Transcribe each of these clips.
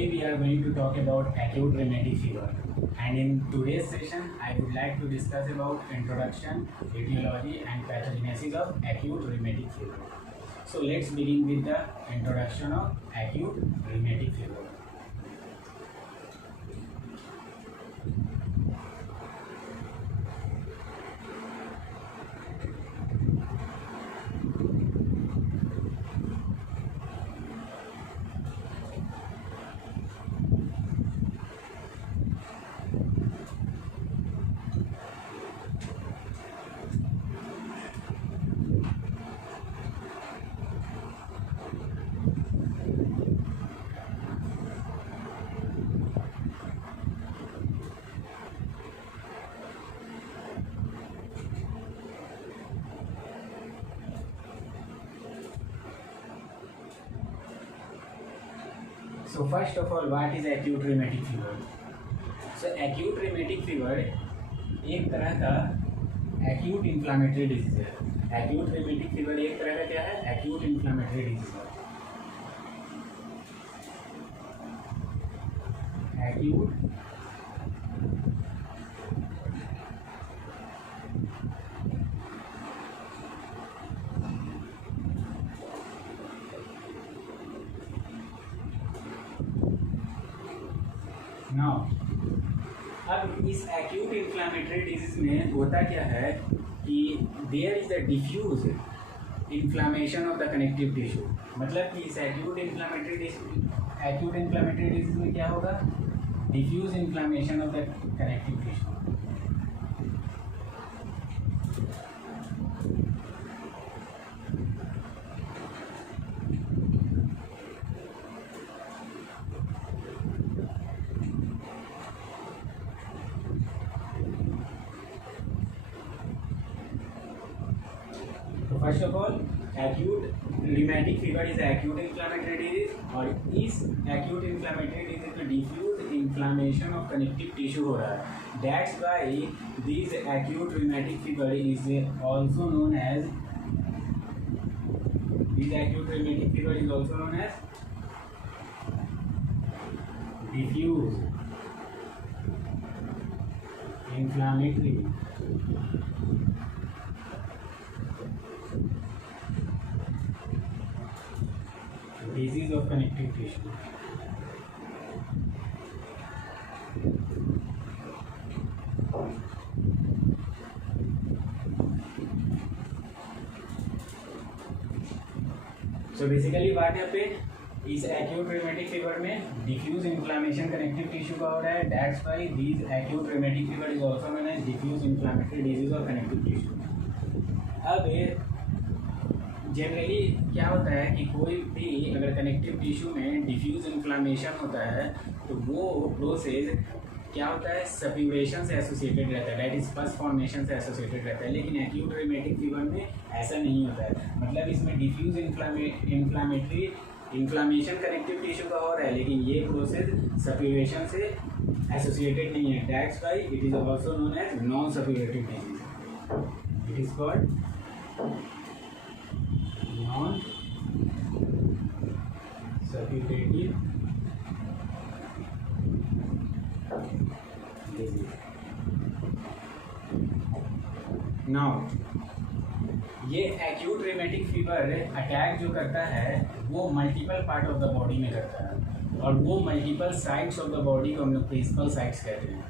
Today we are going to talk about acute rheumatic fever, and in today's session I would like to discuss about introduction, etiology and pathogenesis of acute rheumatic fever. So let's begin with the introduction of acute rheumatic fever. So first of all, what is acute rheumatic fever? So acute rheumatic fever एक तरह का acute inflammatory disease है. Acute rheumatic fever एक तरह का क्या है? Acute inflammatory disease है. Acute now अब इस एक्यूट इन्फ्लामेटरी डिजीज में होता क्या है कि there is the diffuse inflammation of the connective tissue. मतलब कि इस एक्यूट इन्फ्लामेटरी डिजीज में क्या होगा? Diffuse inflammation of the connective tissue. First of all, acute rheumatic fever is acute inflammatory disease और इस acute inflammatory disease में diffuse inflammation of connective tissue हो रहा है. That's why this acute rheumatic fever is also known as diffuse inflammatory disease of connective tissue. So basically what happened? इस acute rheumatic fever में diffuse inflammation connective tissue का हो रहा है. That's why this acute rheumatic fever is also known as diffuse inflammatory disease of connective tissue. अब generally क्या होता है कि कोई भी अगर कनेक्टिव टिश्यू में डिफ्यूज इन्फ्लामेशन होता है तो वो प्रोसेस क्या होता है? सप्यूरेशन से एसोसिएटेड रहता है, दैट इज पस फॉर्मेशन से एसोसिएटेड रहता है. लेकिन एक्यूट रिमेटिक फीवर में ऐसा नहीं होता है. मतलब इसमें डिफ्यूज इन्फ्लामेशन कनेक्टिव टिश्यू का हो रहा है लेकिन ये प्रोसेस सप्यूरेशन से एसोसिएटेड नहीं है. That's why it is also known as non suppurative disease. It is called non-suppurative disease. Now, ये एक्यूट रिमेटिक फीवर अटैक जो करता है वो multiple part of the body में करता है और वो multiple sites of the body को हम लोग प्रिंसिपल साइट्स कहते हैं.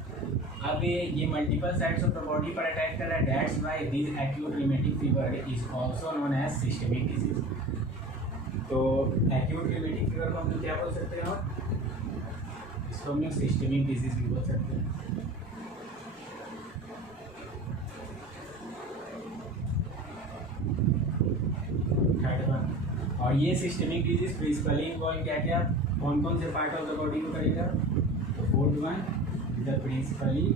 अब ये multiple sites of the body पर अटैक कर रहा है. That's why this acute rheumatic fever is also known as systemic disease. तो एक्यूट रिमेटिक फीवर को हम लोग क्या बोल सकते हैं? और इसको हम लोग सिस्टेमिक डिजीज भी बोल सकते हैं. Third one. और ये सिस्टेमिक डिजीज प्रिंसिपली इन्वॉल्व क्या क्या कौन कौन से पार्ट ऑफ द बॉडी को करेगा? तो fourth one the principally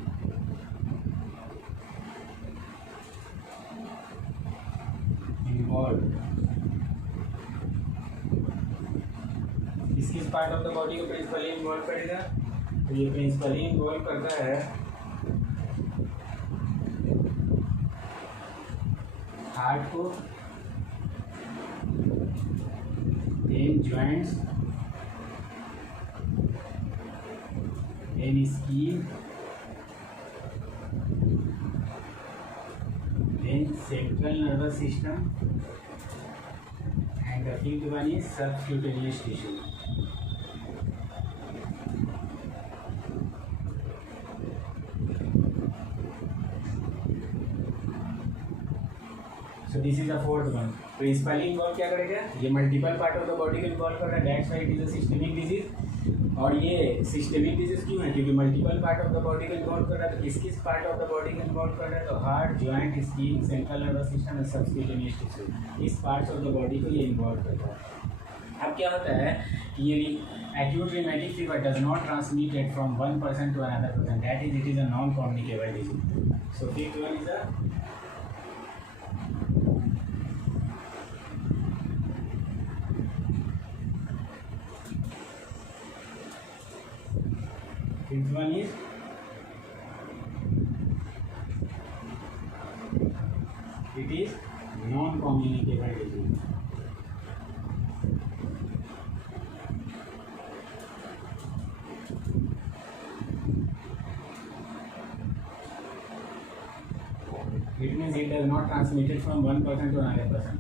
involved. किस पार्ट ऑफ द बॉडी को प्रिंसिपली इन्वॉल्व करेगा? तो ये प्रिंसिपली इन्वॉल्व करता है हार्ट को, then joints, then skin, then central nervous system, and the fifth one is subcutaneous tissue. So this is the fourth one. Principally involve क्या करेगा, ये multiple part of the body को involve कर रहा है, that's why it is a systemic disease. और ये systemic disease क्यों है, क्योंकि multiple part of the body को इन्वॉल्व कर रहा है। तो किस किस पार्ट ऑफ द बॉडी को इन्वॉल्व कर रहा है, तो heart, joint, skin, central nervous system and subcutaneous tissue, इस पार्ट्स ऑफ द बॉडी को ये इन्वॉल्व करता है। अब क्या होता है कि ये acute rheumatic fever does not transmit it from one person to another person, that is it is a non communicable disease. So fifth one is a fifth one is it is non communicable disease. It means it does not transmit it from one person to another person.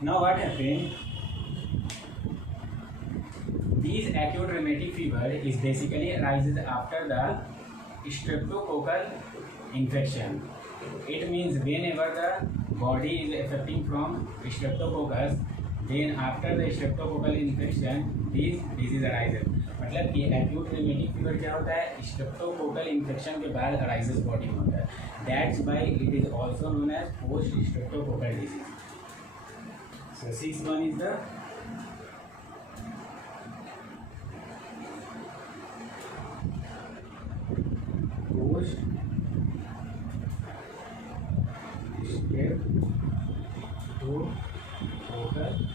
Now what happened? This acute rheumatic fever is basically arises after the streptococcal infection. It means whenever the body is affecting from streptococcus, then after the streptococcal infection, this disease arises. मतलब कि acute rheumatic fever क्या होता है, streptococcal infection के बाद arises body में होता है, that's why it is also known as post streptococcal disease. So six one is the post streptococcal disease.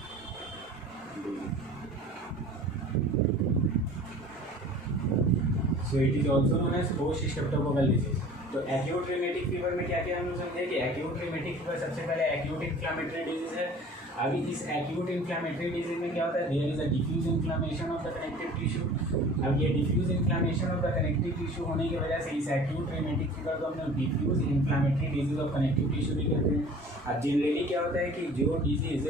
So it is also known as post streptococcal disease. तो acute rheumatic fever में क्या क्या हम लोग समझे कि एक्यूट रिमेटिक फीवर सबसे पहले एक्यूट इन्फ्लेमेटरी डिजीज है। अभी इस एक्यूट इन्फ्लेमेटरी डिजीज में क्या होता है, there is a diffuse inflammation of the connective tissue. अब ये diffuse inflammation of the connective tissue होने की वजह से इस एक्यूट रिमेटिक फीवर को हम लोग diffuse inflammatory disease of connective tissue भी कहते हैं। अब जनरली क्या होता है कि जो डिजीज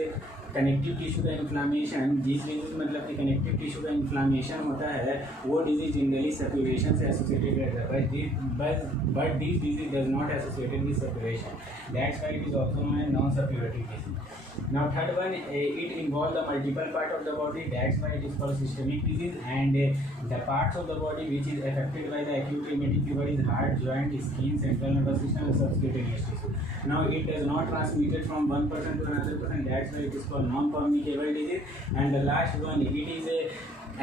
कनेक्टिव टिश्यू का इन्फ्लामेशन, जिस डिजीज मतलब कि कनेक्टिव टिश्यू का इन्फ्लामेशन होता है, वो डिजीज जनरली सप्यूरेशन से एसोसिएटेड रहता है, but this disease does not associated with suppuration, that's why it is also known as non suppurative disease. Now third one, it involves the multiple part of the body, that's why it is called systemic disease, and the parts of the body which is affected by the acute rheumatic fever is heart, joint, skin, central nervous system and subcutaneous tissue. Now it does not transmitted from one person to another person, that's why it is called non-communicable disease. And the last one, it is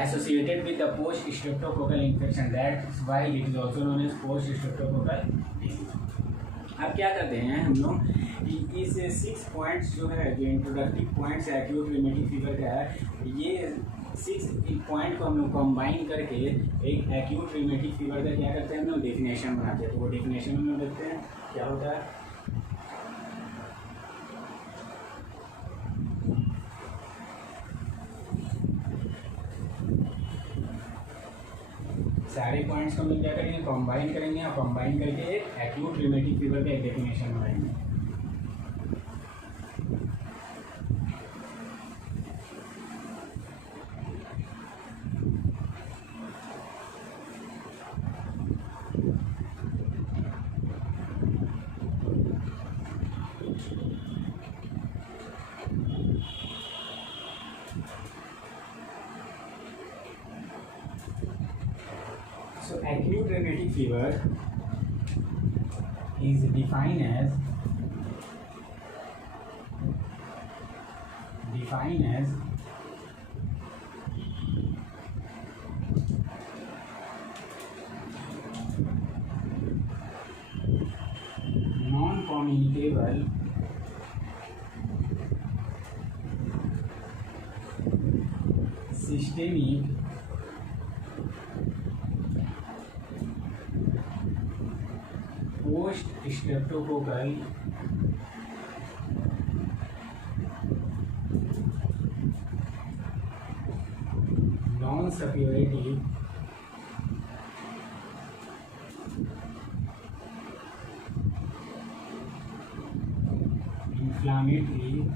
associated with the post streptococcal infection, that's why it is also known as post streptococcal disease. अब क्या करते हैं हम लोग कि इस 6 points जो है, जो इंट्रोडक्टिव पॉइंट्स है एक्यूट रिमेटिक फीवर का है, ये 6 पॉइंट को हम लोग कंबाइन करके एक एक्यूट रिमेटिक फीवर का क्या करते हैं, हम लोग डेफिनेशन बनाते हैं। तो वो डेफिनेशन हम लोग देखते हैं क्या होता है। सारे पॉइंट्स को हम लोग क्या करेंगे, कंबाइन करेंगे, और कंबाइन करके एक एक्यूट रिमेटिक फीवर का एक डेफिनेशन बनाएंगे। So acute rheumatic fever is defined as non-communicable systemic post streptococcal non-suppurative inflammatory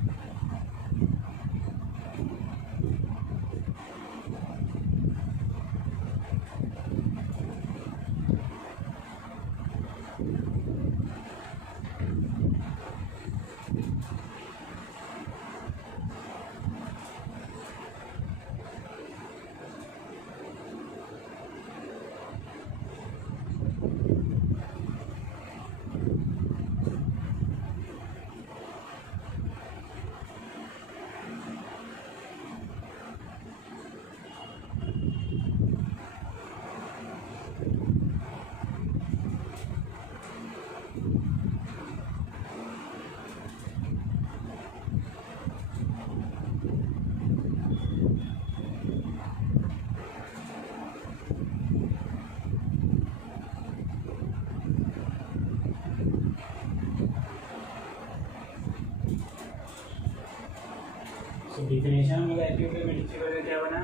definition हम लोग acute rheumatic fever का क्या बना?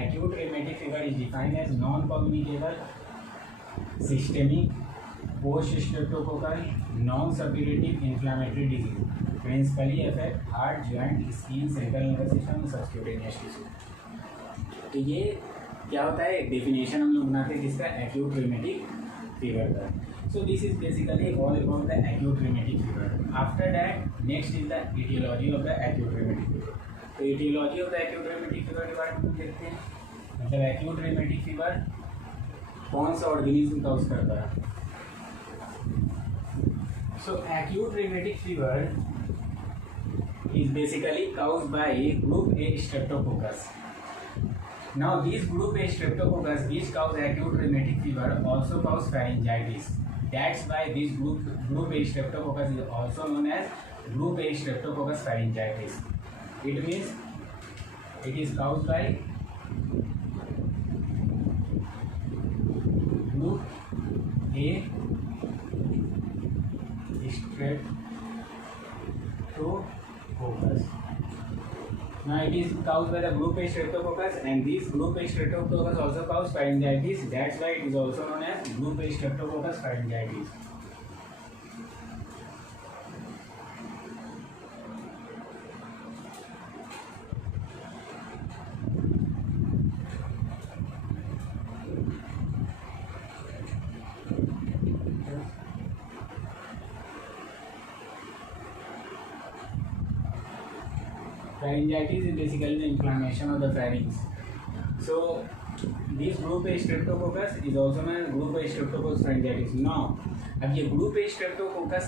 Acute rheumatic fever is defined as non-communicable systemic post-streptococcal non-suppurative inflammatory disease principally affect heart, joint, skin, central nervous system, subcutaneous tissue। तो ये क्या होता है? डेफिनेशन हम लोग बनाते हैं किसका? एक्यूट rheumatic fever का। So this is basically all about the acute rheumatic fever. After that, next is the etiology of the acute rheumatic fever। तो etiology of the acute rheumatic fever के बारे में देखते हैं। मतलब acute rheumatic fever कौन सा ऑर्गेनिज्म काउज करता है? So acute rheumatic fever is basically caused by group A Streptococcus. Now these group A Streptococcus which cause acute rheumatic fever also cause pharyngitis. That's why this group A Streptococcus is also known as group A Streptococcus pharyngitis. It means it is caused by group A Streptococcus. Now it is caused by the group A Streptococcus, and this group A Streptococcus also cause pharyngitis. That's why it is also known as group A Streptococcus pharyngitis. Pharyngitis is basically the inflammation of the pharynx. So this group A Streptococcus is also known as group A Streptococcus pharyngitis. Now अब ये group A Streptococcus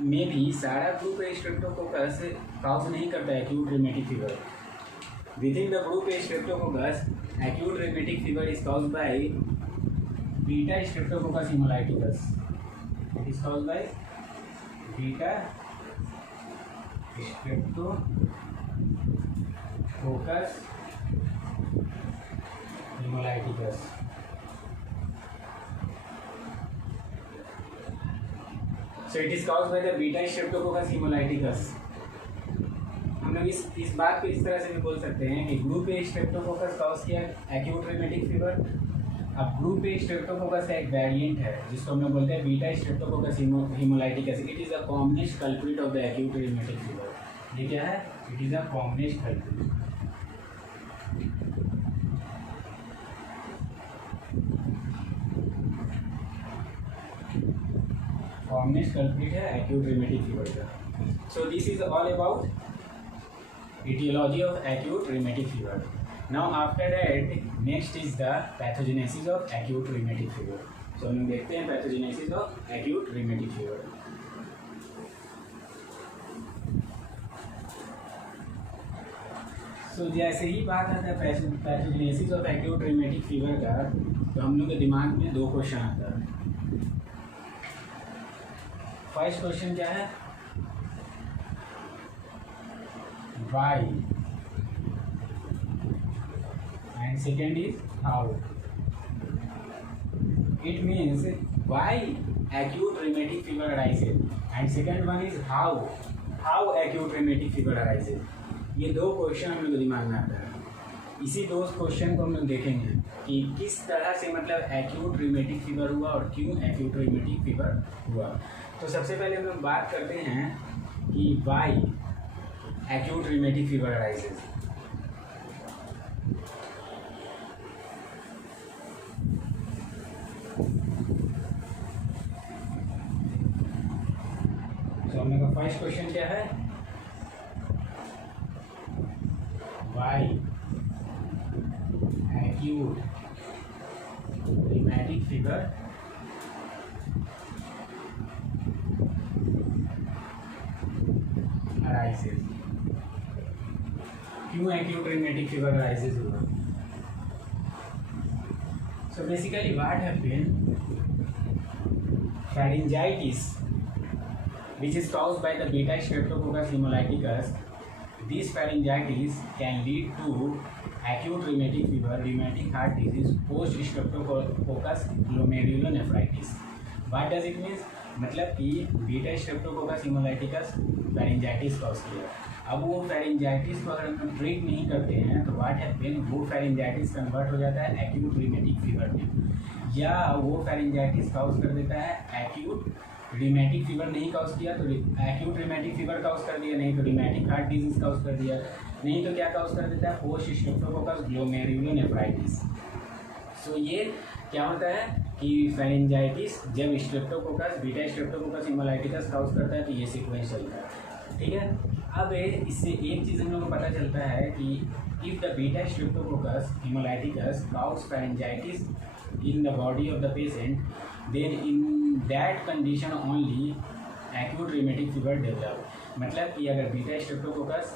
में भी सारा group A Streptococcus cause नहीं करता है acute rheumatic fever. Within the group A Streptococcus, acute rheumatic fever is caused by beta Streptococcus hemolyticus. It is caused by beta Streptococcus hemolyticus. So it is caused by the beta Streptococcus hemolyticus. हम लोग इस बात को इस तरह से भी बोल सकते हैं कि ग्रुप ए स्ट्रेप्टोकोकस कॉज किया एक्यूट rheumatic fever। अब ग्रुप ए स्ट्रेप्टोकोकस का एक वेरिएंट है जिसको हम लोग बोलते हैं beta streptococcus haemolyticus. It is a commonest culprit of the acute rheumatic fever। ये क्या है? It is a commonest culprit. Commonest culprit है एक्यूट rheumatic fever का। So this is all about etiology of acute rheumatic fever. Now after that, next is the pathogenesis of acute rheumatic fever. So हम देखते हैं pathogenesis of acute rheumatic fever. So जैसे ही बात आता है pathogenesis of acute rheumatic fever का, तो हम लोग के दिमाग में दो क्वेश्चन आता है। फर्स्ट क्वेश्चन क्या है? Why, and second is how. It means why acute rheumatic fever arises, and second one is how acute rheumatic fever arises. ये दो क्वेश्चन हम लोग के दिमाग में आता है। इसी दो क्वेश्चन को हम लोग देखेंगे कि किस तरह से मतलब एक्यूट rheumatic fever हुआ और क्यों एक्यूट rheumatic fever हुआ। तो सबसे पहले हम लोग बात करते हैं कि why acute rheumatic fever arises? तो हमने का फर्स्ट क्वेश्चन क्या है, Y acute rheumatic fever arises? क्यों acute rheumatic fever arises होगा? So basically what happened, pharyngitis which is caused by the beta streptococcus hemolyticus, this pharyngitis can lead to acute rheumatic fever, rheumatic heart disease, post streptococcus glomerulonephritis. What does it mean? मतलब कि beta streptococcus haemolyticus pharyngitis cause किया। अब वो pharyngitis को अगर हम treat नहीं करते हैं तो व्हाट हैपन, वो फेरिंजाइटिस कन्वर्ट हो जाता है एक्यूट रिमेटिक फीवर में, या वो फेरिंजाइटिस कॉज कर देता है एक्यूट रिमेटिक फीवर नहीं कॉज किया तो एक्यूट रिमेटिक फीवर कॉज कर दिया, नहीं तो रिमेटिक हार्ट डिजीज कॉज कर दिया, नहीं तो क्या कॉज कर देता है पोस्ट स्ट्रेप्टोकोकस ग्लोमेरुलोनेफ्राइटिस। सो ये क्या होता है कि फेरिंजाइटिस जब Streptococcus beta streptococcus haemolyticus cause करता है तो ये सीक्वेंस चलता है, ठीक है। अब इससे एक चीज़ हम लोग को पता चलता है कि if the beta streptococcus haemolyticus cause pharyngitis in the body of the patient, then in that condition only acute rheumatic fever develop। मतलब कि अगर बीटा स्ट्रेप्टोकोकस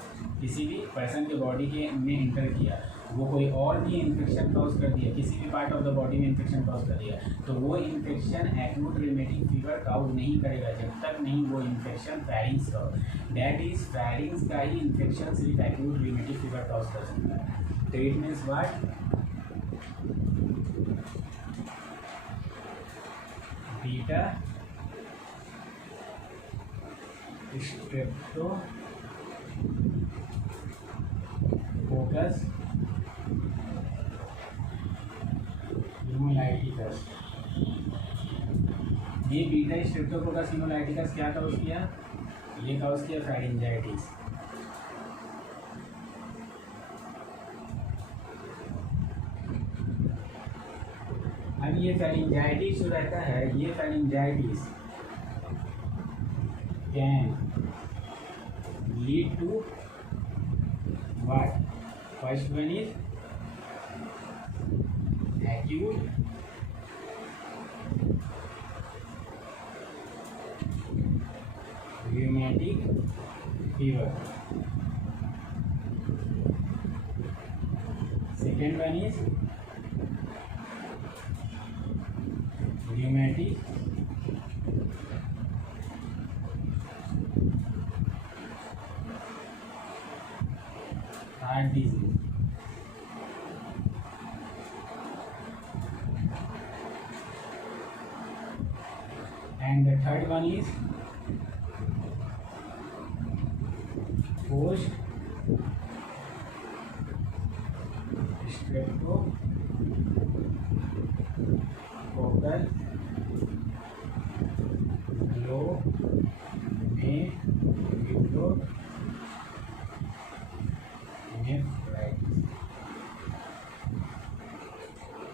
किसी भी पर्सन के बॉडी के में इंटर किया, वो कोई और भी इन्फेक्शन कॉज कर दिया, किसी भी पार्ट ऑफ द बॉडी में इन्फेक्शन कॉज कर दिया, तो वो infection acute rheumatic fever cause नहीं करेगा जब तक नहीं वो इन्फेक्शन फेरिंग्स का हो। दैट इज फेरिंग्स का ही इन्फेक्शन सिर्फ एक्यूट रिमेटिक फीवर कॉज कर सकता है। तो it means what, beta streptococcus haemolyticus, ये बीटा स्ट्रेप्टोकोकस हिमोलाइटिकस क्या कॉज किया, ये कॉज किया फेरिंजाइटिस। अब ये फेरिंजाइटिस जो रहता है, ये pharyngitis can lead to what, first one is acute rheumatic fever, second one is rheumatic heart disease, and the third one is post streptococcus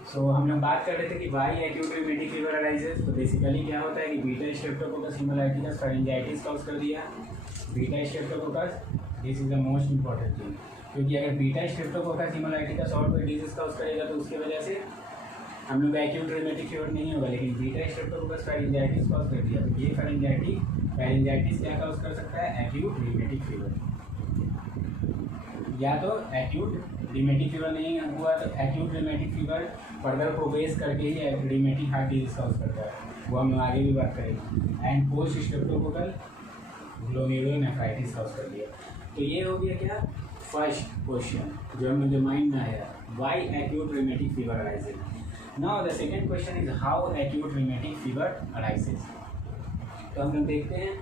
so हम लोग बात कर रहे थे कि why acute rheumatic fever arises. तो बेसिकली क्या होता है कि beta streptococcus haemolyticus pharyngitis cause कर दिया, beta streptococcus, this is the most important thing, क्योंकि अगर बीटा स्ट्रेप्टोकोकस हिमोलाइटिकस और कोई डिजीज कॉज करेगा तो उसकी वजह से हम लोग एक्यूट रिमेटिक फीवर नहीं होगा, लेकिन बीटा स्ट्रेप्टोकोकस फेरिंजाइटिस कॉज कर दिया तो ये फेरिंजाइटिस क्या कॉज कर सकता है, एक्यूट रिमेटिक फीवर। या तो एक्यूट रिमेटिक फीवर नहीं हुआ तो acute rheumatic fever further progress करके ही रिमेटिक हार्ट डिजीज कॉज करता है, वो हम आगे भी बात करेंगे। And post streptococcal glomerulonephritis cause कर दिया। तो ये हो गया क्या, फर्स्ट क्वेश्चन जो मुझे माइंड में आया, why acute rheumatic fever arises. Now the second question is how acute rheumatic fever arises. तो हम लोग देखते हैं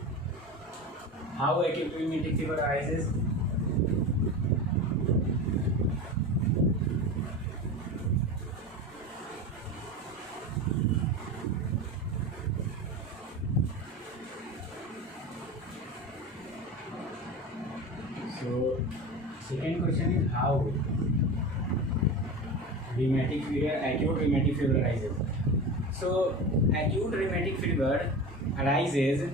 how acute rheumatic fever arises. So second question is how rheumatic fever, acute rheumatic fever arises. So acute rheumatic fever arises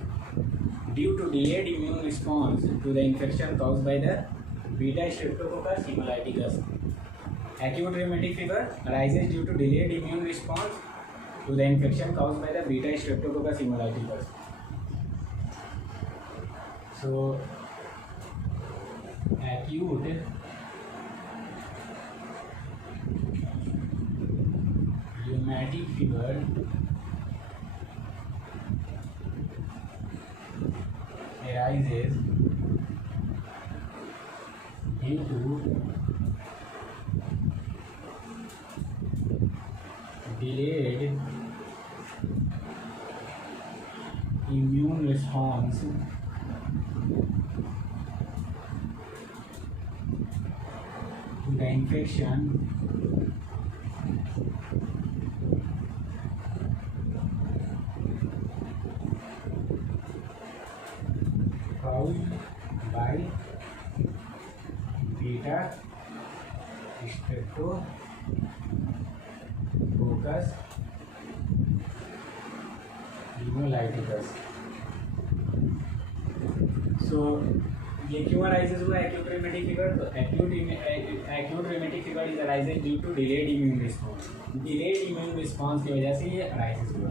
due to delayed immune response to the infection caused by the beta streptococcus hemolyticus. Acute rheumatic fever arises due to delayed immune response to the infection caused by the beta streptococcus hemolyticus. So acute rheumatic fever arises due to delayed immune response to the infection caused by beta streptococcus hemolyticus. So ये क्यों arises हुआ acute rheumatic fever? तो acute rheumatic fever is arises due to delayed immune response. Delayed immune response की वजह से ये arises हुआ.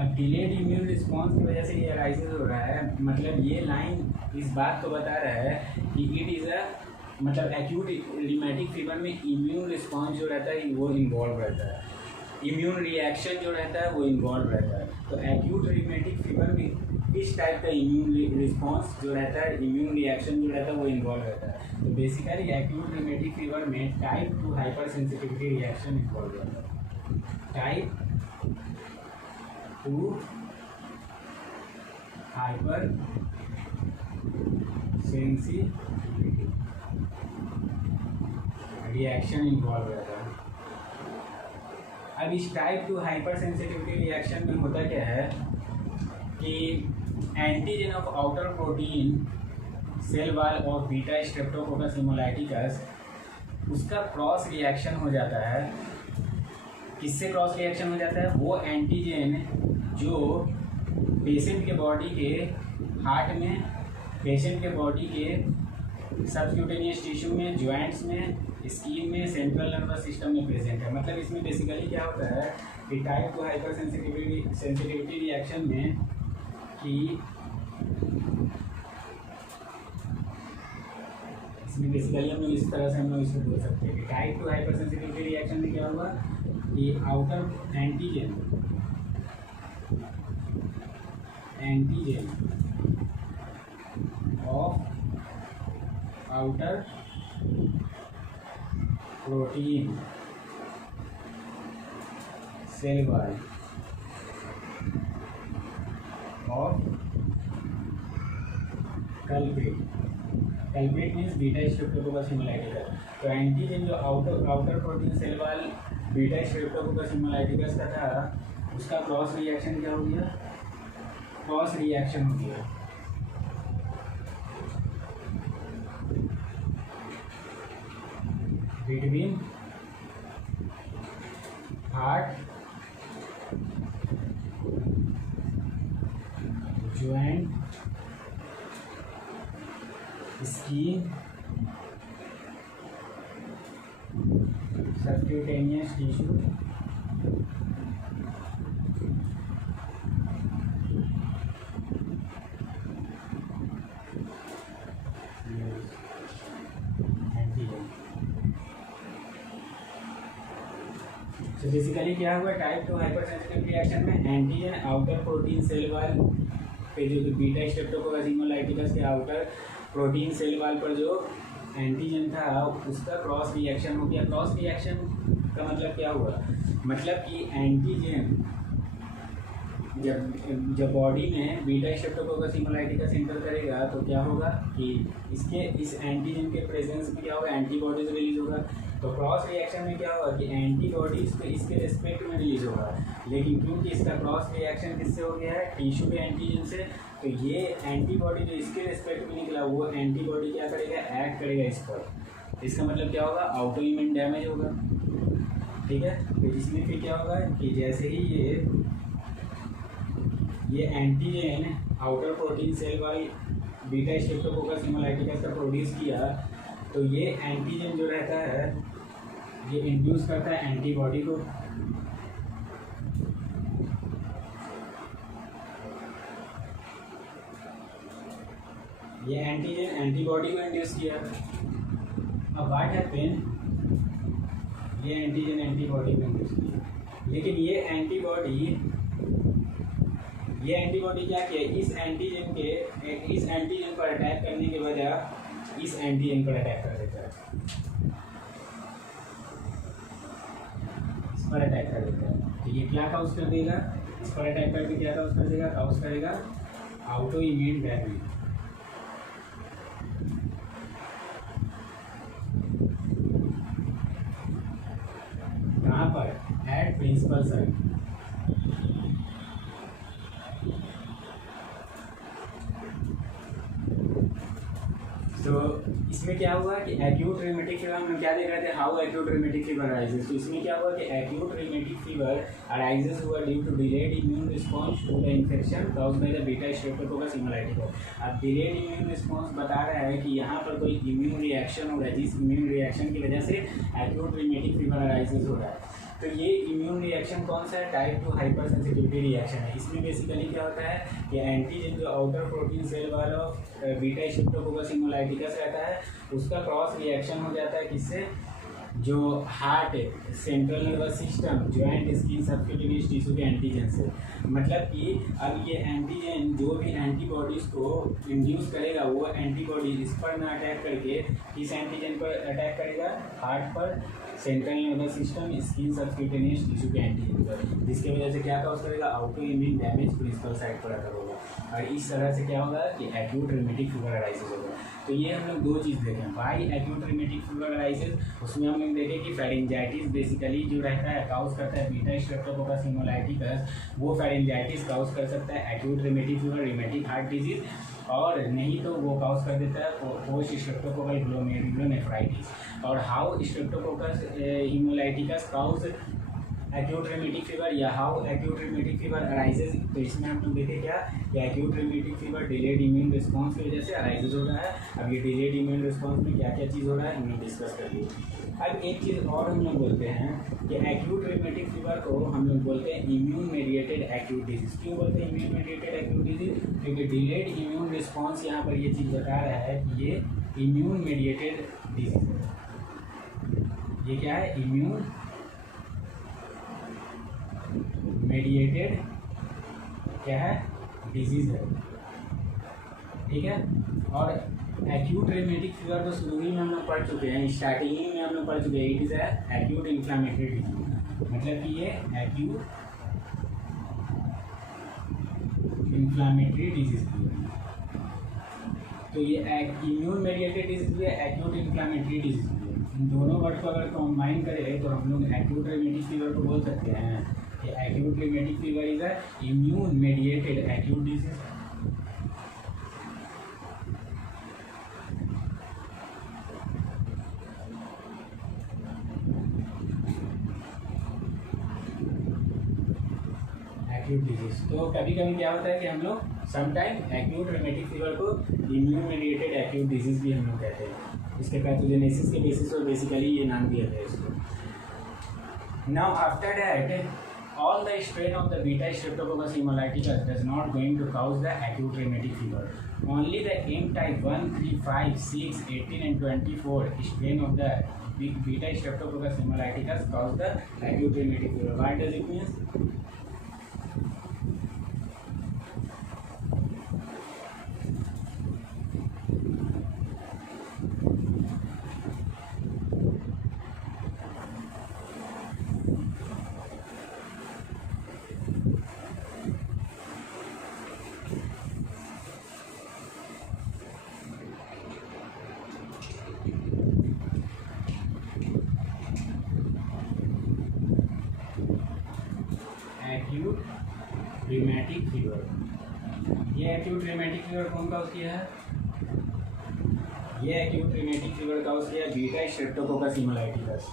अब डिलेड इम्यून रिस्पॉन्स की वजह से ये अराइजेज हो रहा है, मतलब ये लाइन इस बात को बता रहा है कि इट इज़ अ मतलब एक्यूट रेमेटिक फीवर में इम्यून रिस्पॉन्स जो रहता है वो इन्वॉल्व रहता है, इम्यून रिएक्शन जो रहता है वो इन्वॉल्व रहता है. तो एक्यूट रेमेटिक फीवर में इस टाइप का इम्यून रिस्पॉन्स जो रहता है, इम्यून रिएक्शन जो रहता है वो इन्वॉल्व रहता है. तो बेसिकली एक्यूट रेमेटिक फीवर में type 2 hyper sensitivity reaction involve रहता है. Type 2 hyper sensitivity reaction involve रहता है. अब इस टाइप 2 हाइपर सेंसिटिविटी रिएक्शन में होता क्या है कि antigen of outer protein cell wall of beta streptococcus haemolyticus उसका क्रॉस रिएक्शन हो जाता है. किससे क्रॉस रिएक्शन हो जाता है? वो एंटीजन जो पेशेंट के बॉडी के हार्ट में, पेशेंट के बॉडी के सबक्यूटेनियस टिश्यू में, जॉइंट्स में, स्किन में, सेंट्रल नर्वस सिस्टम में प्रेजेंट है. मतलब इसमें बेसिकली क्या होता है कि टाइप 2 हाइपर सेंसिटिविटी रिएक्शन में कि इसमें बेसिकली हम लोग इस तरह से हम लोग इसको बोल सकते हैं कि टाइप 2 हाइपर सेंसिटिविटी रिएक्शन में क्या हुआ कि outer antigen of outer protein cell wall of culprit means beta streptococcus haemolyticus. तो एंटीजन जो outer protein cell wall beta streptococcus haemolyticus का था उसका क्रॉस रिएक्शन क्या हो गया? क्रॉस रिएक्शन हो गया between heart joint, skin, subcutaneous tissue, तो बेसिकली क्या हुआ टाइप 2 हाइपर सेंसिटिव रिएक्शन में antigen outer protein cell wall पे जो बीटा स्ट्रेप्टोकोकस हेमोलाइटिकस के आउटर प्रोटीन सेल वॉल पर जो एंटीजन था उसका क्रॉस रिएक्शन हो गया. क्रॉस रिएक्शन का मतलब क्या हुआ? मतलब कि एंटीजन जब बॉडी में बीटा स्ट्रेप्टोकोकस हेमोलाइटिकस एंटर करेगा तो क्या होगा कि इस एंटीजन के प्रेजेंस में क्या होगा? एंटीबॉडीज रिलीज होगा. तो क्रॉस रिएक्शन में क्या होगा कि एंटीबॉडीज तो इसके रिस्पेक्ट में रिलीज होगा, लेकिन क्योंकि इसका क्रॉस रिएक्शन किससे हो गया है? टिश्यू के एंटीजन से, तो ये एंटीबॉडी जो इसके रिस्पेक्ट में निकला वो एंटीबॉडी क्या करेगा, एक्ट करेगा इस पर। इसका मतलब क्या होगा, ऑटो इम्यून डैमेज होगा। ठीक है, तो इसमें फिर क्या होगा कि जैसे ही ये एंटीजन आउटर प्रोटीन सेल वाली बीटा स्ट्रेप्टोकोकस हिमोलाइटिकस का प्रोड्यूस किया, तो ये एंटीजन जो रहता है ये इंड्यूस करता है एंटीबॉडी को। ये एंटीजन एंटीबॉडी को इंड्यूस किया। अब व्हाट हैपन, ये एंटीजन एंटीबॉडी को इंड्यूस किया, लेकिन ये एंटीबॉडी क्या किया, इस एंटीजन पर अटैक करने के बजाय इस एंटीजन पर अटैक कर देता है, इस पर अटैक कर देता है। तो ये क्या काउज कर देगा, इस पर अटैक करके क्या काउज कर देगा, काउज करेगा ऑटो इम्यून डैमेज। कहाँ पर, एट प्रिंसिपल साइट। तो इसमें क्या हुआ कि एक्यूट रिमेटिक फीवर, हम क्या देख रहे थे, how acute rheumatic fever arises. तो इसमें क्या हुआ कि एक्यूट रिमेटिक फीवर अराइजेस हुआ due to delayed immune response to the infection caused by the beta streptococcus haemolyticus. अब डिलेड इम्यून रिस्पॉन्स बता रहा है कि यहाँ पर कोई इम्यून रिएक्शन हो रहा है, जिस इम्यून रिएक्शन की वजह से एक्यूट रिमेटिक फीवर अराइजेस हो रहा है। तो ये इम्यून रिएक्शन कौन सा है, टाइप 2 हाइपर सेंसिटिविटी रिएक्शन है। इसमें बेसिकली क्या होता है कि एंटीजन जो आउटर प्रोटीन सेल वाला बीटा स्ट्रेप्टोकोकस हिमोलाइटिकस रहता है उसका क्रॉस रिएक्शन हो जाता है किससे, जो heart, central nervous system, joint, skin, subcutaneous tissue के एंटीजन से। मतलब कि अब ये एंटीजन जो भी एंटीबॉडीज़ को इंड्यूस करेगा वो एंटीबॉडी इस पर ना अटैक करके किस एंटीजन पर अटैक करेगा, हार्ट पर, central nervous system, skin, subcutaneous tissue के एंटीजन पर, जिसकी वजह से क्या काउज करेगा, auto immune damage principal site पर अगर होगा। और इस तरह से क्या होगा कि एक्यूट रिमेटिक फीवर अराइजेस होगा। तो ये हम लोग दो चीज़ देखें, why acute rheumatic fever arises. उसमें हम लोग देखें कि फेरिंजाइटिस बेसिकली जो रहता है काउज करता है बीटा स्ट्रेप्टोकोकस हिमोलाइटिकस, वो फेरिंजाइटिस काउज कर सकता है acute rheumatic fever, rheumatic heart disease, और नहीं तो वो काउज कर देता है पोस्ट स्ट्रेप्टोकोकल ग्लोमेरुलोनेफ्राइटिस। और how streptococcus haemolyticus cause acute rheumatic fever या how acute rheumatic fever arises. तो इसमें हम लोग देखें क्या कि acute rheumatic fever delayed immune response की वजह से अराइजेस हो रहा है। अब ये डिलेड इम्यून रिस्पॉन्स में क्या क्या चीज़ हो रहा है हम लोग डिस्कस कर लिए। अब एक चीज़ और हम लोग बोलते हैं कि एक्यूट रिमेटिक फीवर को हम लोग बोलते हैं इम्यून मेडिएटेड एक्यूट डिजीज। क्यों बोलते हैं इम्यून मेडिएटेड एक्यूट डिजीज, क्योंकि डिलेड इम्यून रिस्पॉन्स यहाँ पर ये चीज़ बता रहा है कि ये इम्यून मेडिएटेड डिजीज है। ये क्या है, इम्यून मेडिएटेड क्या है, डिजीज है। ठीक है, और एक्यूट रिमेटिक फीवर तो शुरू ही में हम लोग पढ़ चुके हैं, स्टार्टिंग ही में हम लोग पढ़ चुके हैं। It is acute inflammatory disease, मतलब कि ये एक्यूट इन्फ्लामेटरी डिजीज भी है। तो ये इम्यून मेडिएटेड डिजीज भी है, एक्यूट इन्फ्लामेटरी डिजीज भी है। इन दोनों वर्ड को अगर कंबाइन करें तो हम लोग एक्यूट रिमेटिक फीवर को बोल सकते हैं कि acute rheumatic fever is a immune mediated acute disease. Acute disease. तो कभी कभी क्या होता है कि हम लोग समटाइम एक्यूट रिमेटिक फीवर को इम्यून मेडिएटेड एक्यूट डिजीज भी हम लोग कहते हैं। इसके पैथोजेनेसिस के बेसिस पर बेसिकली ये नाम दिया गया है इसको। Now after that all the strain of the beta streptococcus hemolyticus does not going to cause the acute rheumatic fever. Only the M type 1, 3, 5, 6, 18 and 24 strain of the beta streptococcus hemolyticus cause the acute rheumatic fever. What does it mean? Acute rheumatic fever. ये acute rheumatic fever कौन cause किया है? ये acute rheumatic fever cause किया है beta streptococcus हीमोलाइटिकस।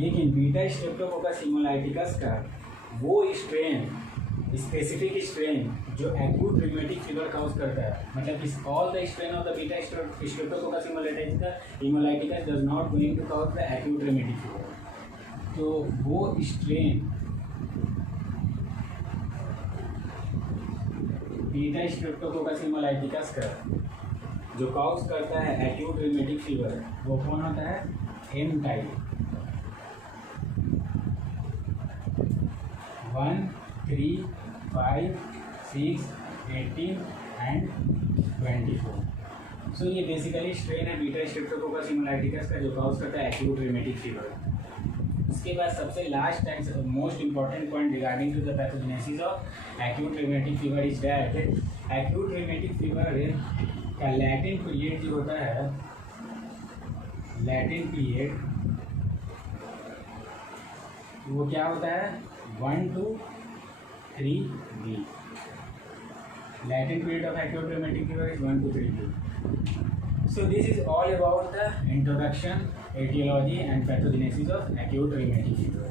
लेकिन beta streptococcus haemolyticus का वो स्ट्रेन, स्पेसिफिक स्ट्रेन जो एक्यूट रिमेटिक फीवर काउज करता है, मतलब is all the strain of the beta streptococcus haemolyticus does not going to cause the acute rheumatic fever. तो वो स्ट्रेन बीटा स्ट्रेप्टोकोकस हीमोलाइटिकस का जो काउज करता है एक्यूट रिमेटिक फीवर, वो कौन होता है? M type 1, 3, 5, 6, 18 and 24। सो ये बेसिकली स्ट्रेन है बीटा स्ट्रेप्टोकोकस हीमोलाइटिकस का जो काउज करता है एक्यूट रिमेटिक फीवर। उसके बाद सबसे last and most important point regarding to the pathogenesis of acute rheumatic fever is that acute rheumatic fever का लैटेंट पीरियड जो होता है, लैटेंट पीरियड वो क्या होता है? 1 to 3 week. Latent period of acute rheumatic fever is 1 to 3 weeks. So this is all about the introduction, etiology and pathogenesis of acute rheumatic fever.